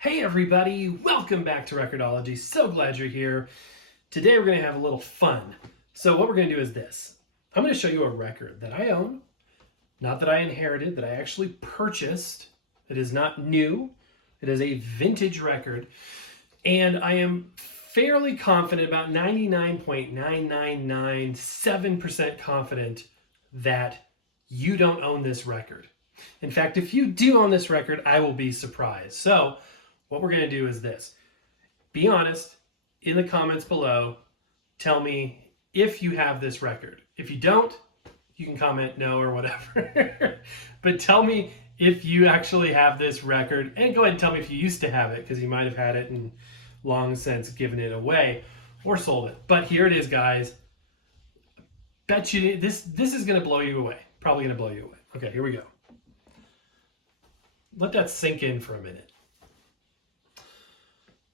Hey everybody, welcome back to Record-ology. So glad you're here. Today we're going to have a little fun. So what we're going to do is this. I'm going to show you a record that I own, not that I inherited, that I actually purchased. It is not new. It is a vintage record. And I am fairly confident, about 99.9997% confident that you don't own this record. In fact, if you do own this record, I will be surprised. So what we're going to do is this. Be honest in the comments below. Tell me if you have this record. If you don't, you can comment no or whatever. But tell me if you actually have this record, and go ahead and tell me if you used to have it, because you might have had it and long since given it away or sold it. But here it is, guys. Bet you this is going to blow you away. Probably going to blow you away. Okay, here we go. Let that sink in for a minute.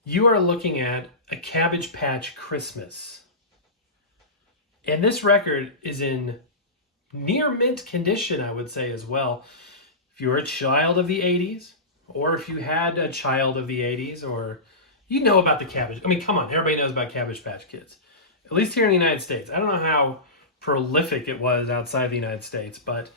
You are looking at a Cabbage Patch Christmas. And this record is in near mint condition, I would say, as well. If you were a child of the 80s, or if you had a child of the 80s, or you know about the Cabbage. I mean, come on, everybody knows about Cabbage Patch Kids. At least here in the United States. I don't know how prolific it was outside the United States, but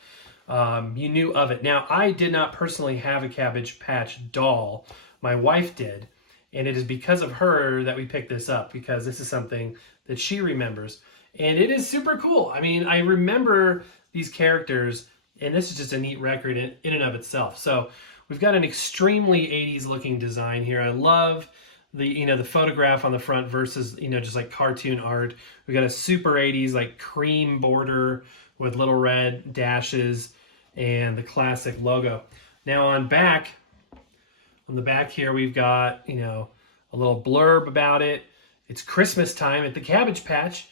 you knew of it. Now, I did not personally have a Cabbage Patch doll. My wife did. And it is because of her that we picked this up, because this is something that she remembers. And it is super cool. I mean, I remember these characters, and this is just a neat record in and of itself. So we've got an extremely 80s looking design here. I love the, the photograph on the front versus, just like cartoon art. We got a super 80s like cream border with little red dashes and the classic logo. Now on the back here, we've got, a little blurb about it. It's Christmas time at the Cabbage Patch.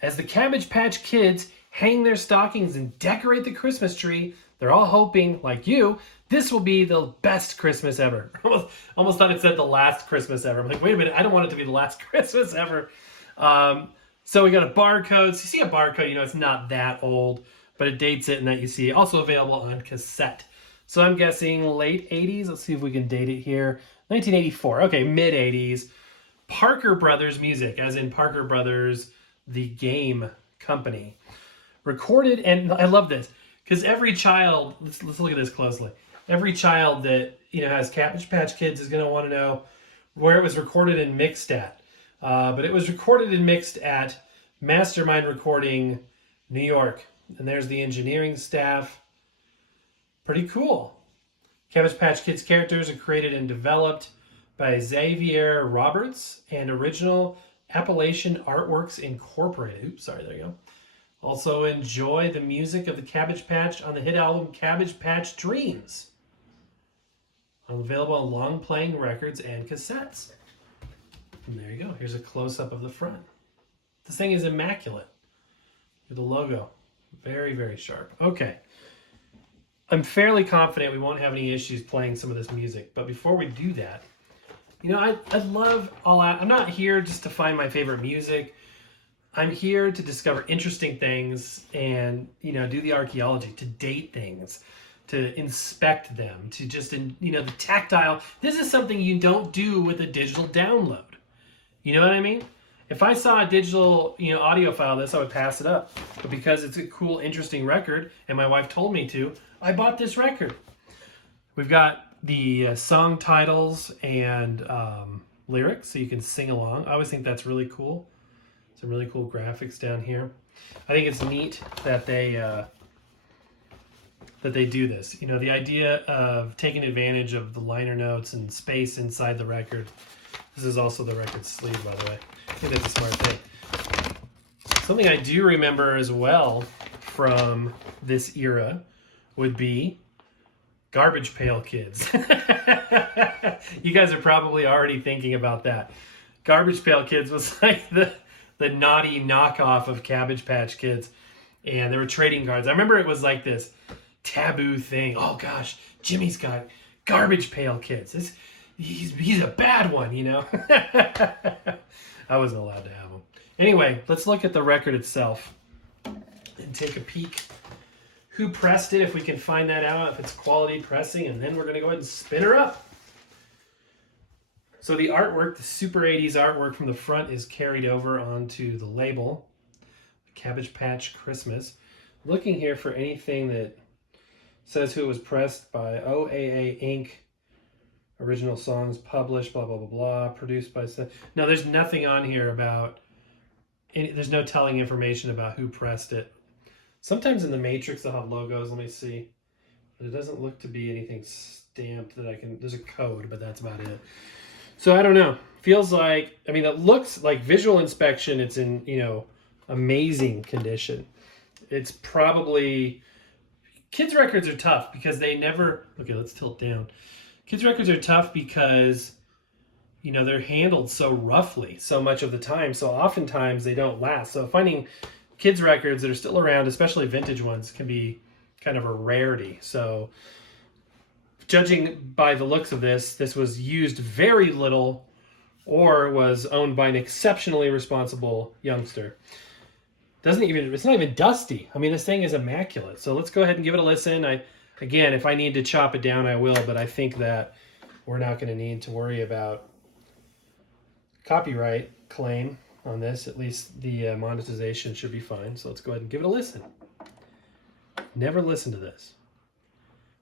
As the Cabbage Patch Kids hang their stockings and decorate the Christmas tree, they're all hoping, like you, this will be the best Christmas ever. Almost thought it said the last Christmas ever. I'm like, wait a minute, I don't want it to be the last Christmas ever. So we got a barcode. So you see a barcode, it's not that old, but it dates it, and that you see also available on cassette. So I'm guessing late 80s. Let's see if we can date it here. 1984. Okay, mid 80s. Parker Brothers music, as in Parker Brothers, the game company. Recorded, and I love this, because every child, let's look at this closely. Every child that has Cabbage Patch Kids is going to want to know where it was recorded and mixed at. But it was recorded and mixed at Mastermind Recording, New York. And there's the engineering staff. Pretty cool. Cabbage Patch Kids characters are created and developed by Xavier Roberts and Original Appalachian Artworks Incorporated. Oops, sorry, there you go. Also enjoy the music of the Cabbage Patch on the hit album Cabbage Patch Dreams. Available on long-playing records and cassettes. And there you go. Here's a close-up of the front. This thing is immaculate. With the logo. Very, very sharp. Okay. I'm fairly confident we won't have any issues playing some of this music. But before we do that, I love all that. I'm not here just to find my favorite music. I'm here to discover interesting things and, do the archaeology, to date things, to inspect them, to just, the tactile. This is something you don't do with a digital download. You know what I mean? If I saw a digital, audio file of this, I would pass it up. But because it's a cool, interesting record, and my wife told me to, I bought this record. We've got the song titles and lyrics, so you can sing along. I always think that's really cool. Some really cool graphics down here. I think it's neat that they do this. The idea of taking advantage of the liner notes and space inside the record. This is also the record sleeve, by the way. I think that's a smart thing. Something I do remember as well from this era would be Garbage Pail Kids. You guys are probably already thinking about that. Garbage Pail Kids was like the naughty knockoff of Cabbage Patch Kids. And there were trading cards. I remember it was like this taboo thing. Oh gosh, Jimmy's got Garbage Pail Kids. He's a bad one, I wasn't allowed to have them. Anyway, let's look at the record itself and take a peek. Who pressed it, if we can find that out, if it's quality pressing, and then we're going to go ahead and spin her up. So the artwork, the super 80s artwork from the front is carried over onto the label, Cabbage Patch Christmas. Looking here for anything that says who it was pressed by. OAA Inc. Original songs published, blah, blah, blah, blah. Produced by... No, there's nothing on here about... There's no telling information about who pressed it. Sometimes in the Matrix they'll have logos. Let me see. But it doesn't look to be anything stamped that I can... There's a code, but that's about it. So I don't know. Feels like... I mean, it looks like visual inspection. It's in, you know, amazing condition. It's probably... Kids' records are tough because they never... Okay, let's tilt down. Kids' records are tough because, you know, they're handled so roughly so much of the time. So oftentimes they don't last. So finding kids' records that are still around, especially vintage ones, can be kind of a rarity. So judging by the looks of this, this was used very little or was owned by an exceptionally responsible youngster. It's not even dusty. I mean, this thing is immaculate. So let's go ahead and give it a listen. Again, if I need to chop it down, I will, but I think that we're not going to need to worry about copyright claim on this. At least the monetization should be fine. So let's go ahead and give it a listen. Never listened to this.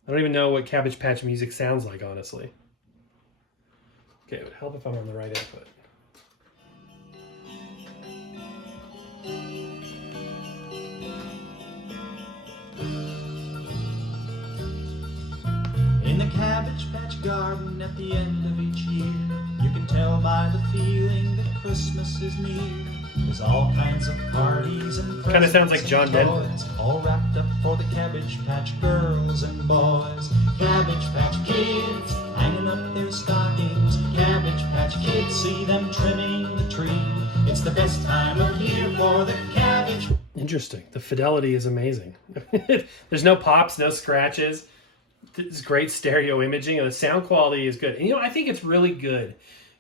I don't even know what Cabbage Patch music sounds like, honestly. Okay, it would help if I'm on the right input. In the Cabbage Patch garden at the end of each year, you can tell by the feeling that Christmas is near. There's all kinds of parties and presents. Kind of sounds like John Denver. All wrapped up for the Cabbage Patch girls and boys. Cabbage Patch kids hanging up their stockings. Cabbage Patch kids, see them trimming the tree. It's the best time of year for the Cabbage. Interesting. The fidelity is amazing. There's no pops, no scratches. It's great stereo imaging, and the sound quality is good. And, you know, I think it's really good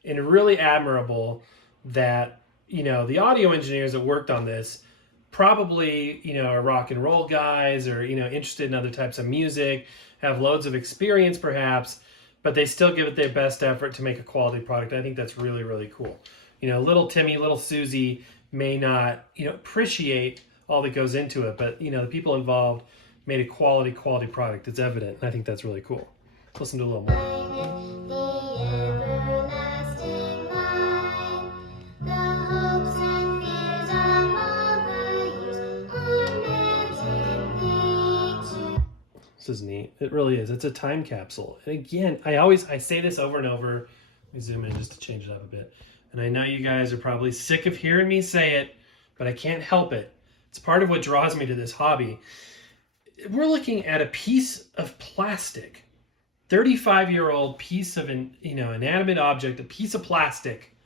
and really admirable that, you know, the audio engineers that worked on this probably, you know, are rock and roll guys or, you know, interested in other types of music, have loads of experience perhaps, but they still give it their best effort to make a quality product. I think that's really, really cool. You know, little Timmy, little Susie may not, you know, appreciate all that goes into it, but, you know, the people involved made a quality product. It's evident, and I think that's really cool. Let's listen to a little more. This is neat. It really is. It's a time capsule. And again, I say this over and over. Let me zoom in just to change it up a bit. And I know you guys are probably sick of hearing me say it, but I can't help it. It's part of what draws me to this hobby. We're looking at a piece of plastic, 35-year-old piece of an, you know, inanimate object, a piece of plastic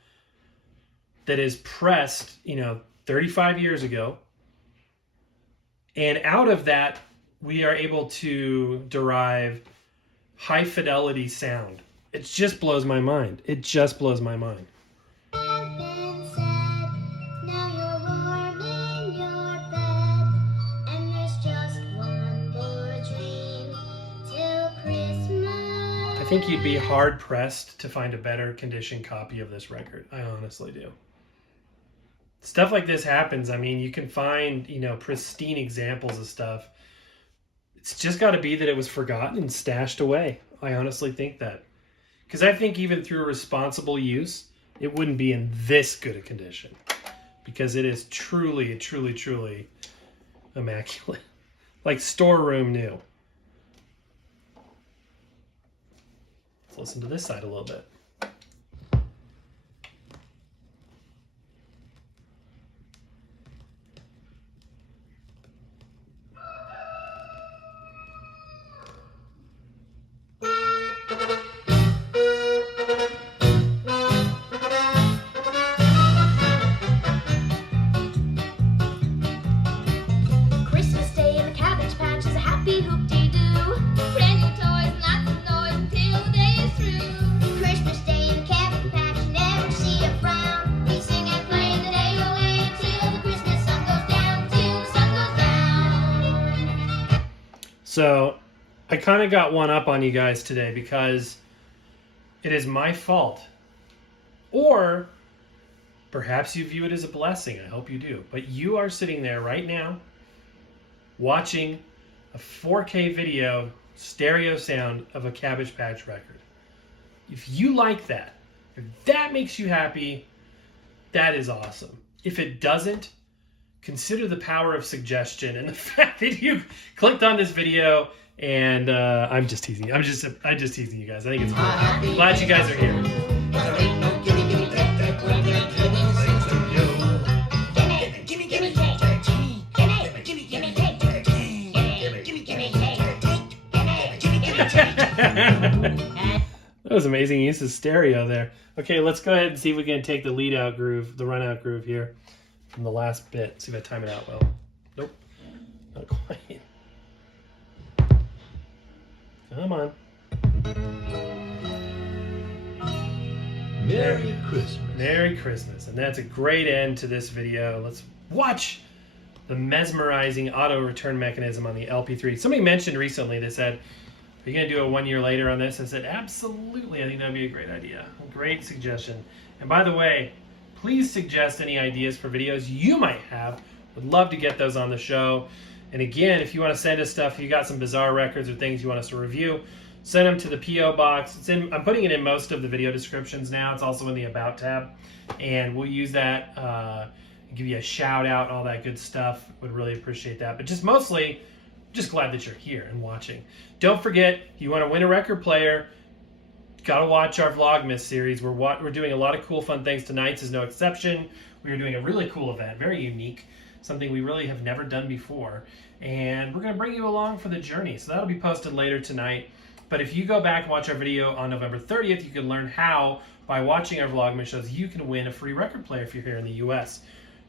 that is pressed, you know, 35 years ago. And out of that, we are able to derive high fidelity sound. It just blows my mind. It just blows my mind. I think you'd be hard pressed to find a better condition copy of this record. I honestly do. Stuff like this happens. I mean, you can find, you know, pristine examples of stuff. It's just got to be that it was forgotten and stashed away. I honestly think that. Because I think even through responsible use, it wouldn't be in this good a condition. Because it is truly, truly, truly immaculate. Like storeroom new. Let's listen to this side a little bit. Christmas Day in the Cabbage Patch is a happy hoop-dee-doo. Brand new toys and lots of noise until the day is through. Christmas Day in the Cabbage Patch, you never see a frown. We sing and play the day away until the Christmas sun goes down, till the sun goes down. So I kind of got one up on you guys today because it is my fault Or perhaps you view it as a blessing. I hope you do. But you are sitting there right now watching a 4K video stereo sound of a Cabbage Patch record. If you like that, if that makes you happy, that is awesome. If it doesn't, consider the power of suggestion and the fact that you clicked on this video. And I'm just teasing. I'm just teasing you guys. I think it's cool. Glad you guys are here. That was amazing use of stereo there. Okay, let's go ahead and see if we can take the lead out groove, the run out groove here from the last bit. See if I time it out well. Nope, not quite. Come on. Merry Christmas. Merry Christmas. And that's a great end to this video. Let's watch the mesmerizing auto return mechanism on the LP3. Somebody mentioned recently, they said, are you going to do a 1 year later on this? I said, absolutely. I think that'd be a great idea. A great suggestion. And by the way, please suggest any ideas for videos you might have. Would love to get those on the show. And again, if you want to send us stuff, if you got some bizarre records or things you want us to review, send them to the P.O. box. I'm putting it in most of the video descriptions now. It's also in the About tab. And we'll use that, give you a shout out, all that good stuff. Would really appreciate that. But just mostly, just glad that you're here and watching. Don't forget, if you want to win a record player, got to watch our Vlogmas series. We're doing a lot of cool, fun things. Tonight's is no exception. We are doing a really cool event, very unique, something we really have never done before. And we're going to bring you along for the journey. So that'll be posted later tonight. But if you go back and watch our video on November 30th, you can learn how, by watching our Vlogmas shows, you can win a free record player if you're here in the U.S.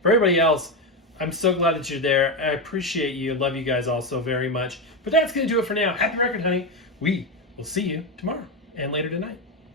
For everybody else, I'm so glad that you're there. I appreciate you. Love you guys all so very much. But that's going to do it for now. Happy record hunting. We will see you tomorrow and later tonight.